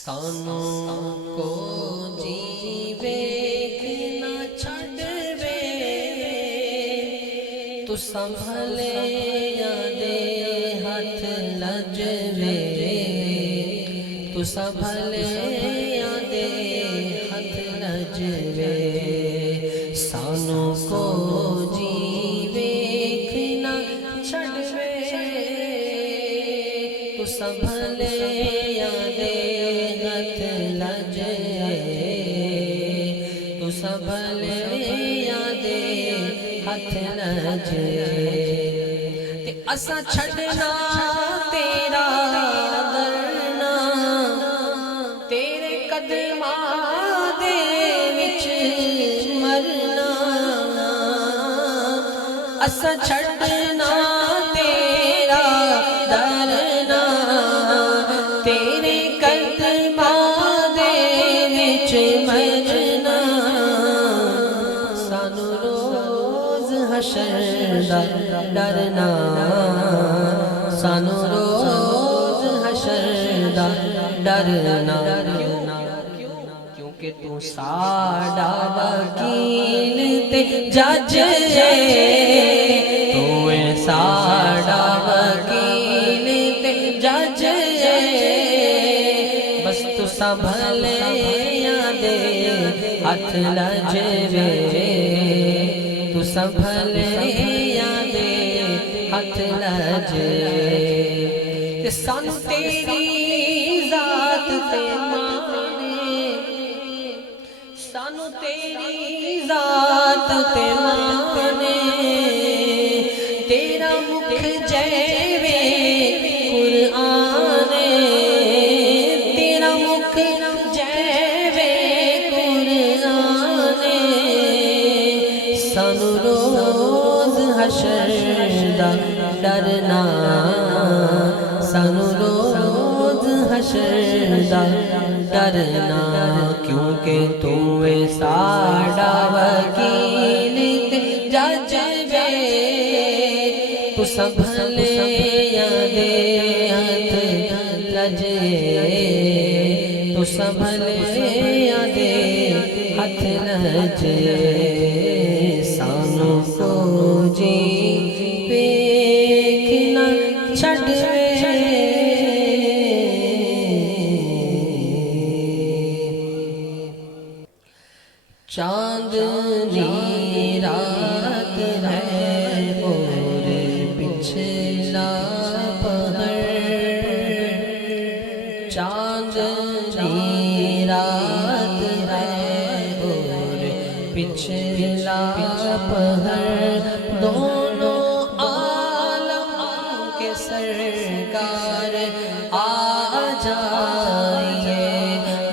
سانوں کو جیوے نہ چھڑوے تو سنبھلے یا دے ہاتھ لجوے تو سنبھلے یا دے ہاتھ لجوے سانوں کو جیوے نہ چھڑوے تو سنبھلے یا دے ہاتھ لجوے تو سنبھلے یا دے ہاتھ لجوے تے اساں چھڑنا تیرا درنا تیرے قدماں دے وچ مرنا اساں چھڑنا تیرا درنا تیرے قدماں دے وچ مرنا سانوں روز حشر دا ڈرنا سانوں روز حشر دا ڈرنا کیونکہ تو ساڈا وکیل تے جج تو اے ساڈا وکیل تے جج بس تو سنبھلے یا دے ہاتھ لجوے تو سنبھلے یا دے ہاتھ لجوے سانوں تیری ذات تے مانے سانوں تیری ذات تے مانے تیرا مکھ جیوے قرآن تیرا مکھ جیوے قرآن سانوں روز حشر دا ڈرنا سانوں روز حشر دا ڈرنا کیونکہ تو اے ساڈا وکیل تے جج وے تو سنبھلے یا دے ہاتھ لجوے تو سنبھلے یا دے ہاتھ لجوے سانوں کو جی نہ چھڑوے چاندنی رات ہے اور پچھلا پہر چاندنی رات ہے اور پچھلا پہر دونوں عالم کے سرکار آ جائیے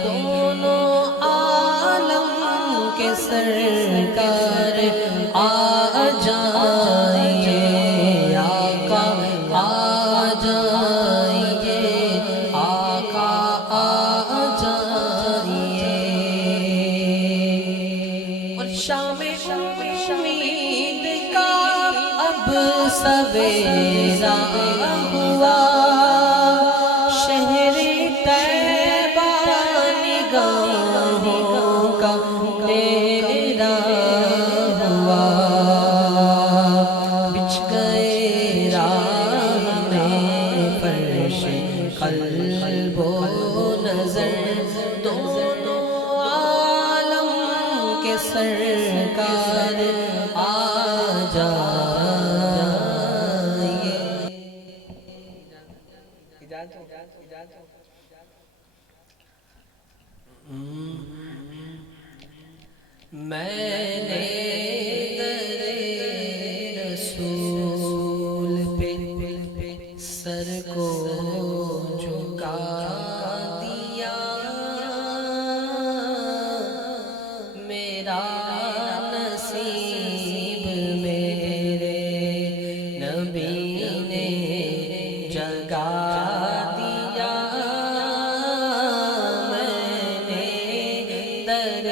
دونوں عالم کے سرکار آ جائیے آقا آ جائیے آقا آ جائیے اور شام امید کا اب سویرا ہوا شہر طیبہ نگاہوں کا ڈیرا ہوا بچھ گئے راہ میں فرش قلب و نظر دونوں عالم کے سرکار آ جائیے میں نے در رسول پہ سر کو جھکا دیا میرا نصیب میرے نبی نے جگا دیا میں نے در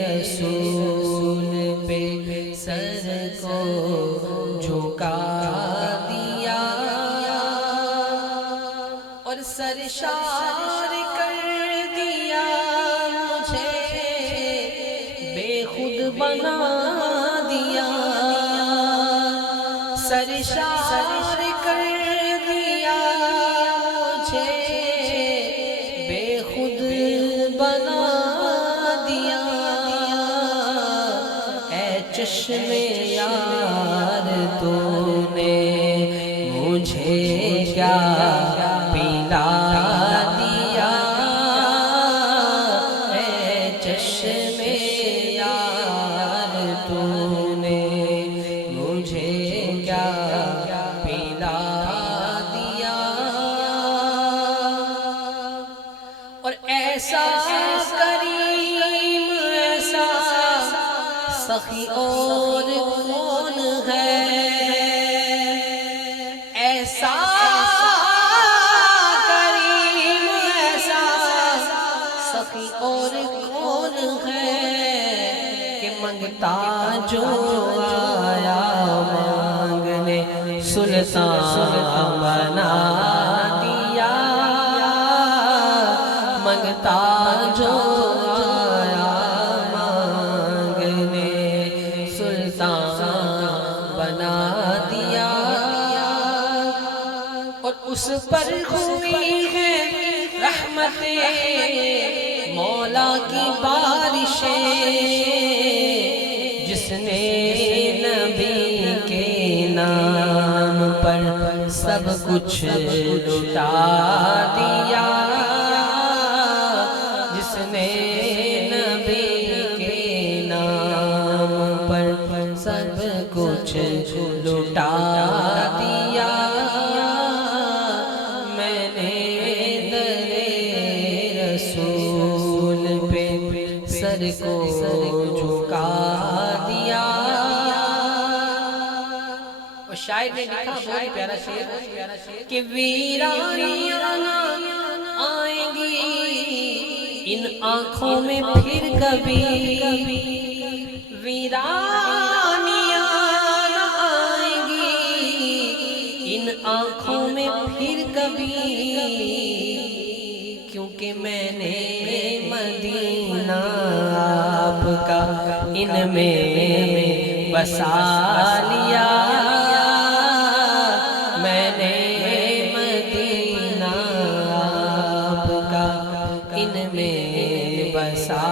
رسول پہ سرشار کر دیا مجھے، بے خود بنا دیا، سرشار کر دیا مجھے، بے خود بنا دیا، اے چشم یار تو نے مجھے کیا پلا دیا، اے چشم یار تو نے مجھے کیا پلا دیا، اور ایسا کریم ایسا سخی اور کون ہے، ایسا کریم ایسا سخی اور کون ہے، کہ منگتا جو آیا مانگنے سلطان بنا دیا، منگتا جو آیا مانگنے سلطان بنا دیا، اور اس پر ہوئی ہے رحمت مولا کی بارشیں، جس نے نبی کے نام پر سب کچھ لٹا دیا، جس نے نبی کے نام پر سب کچھ لٹا دیا، میں نے در رسول پہ سر کو جھکا دیا۔ اور شاعر نے لکھا بہت پیارا شعر کہ ویرانیاں آئیں گی ان آنکھوں میں پھر کبھی، ویرانیاں آئیں گی ان آنکھوں میں پھر کبھی، کیونکہ میں نے مدینہ آپ کا ان میں بسا لیا، میں نے مدینہ آپ کا ان میں بسا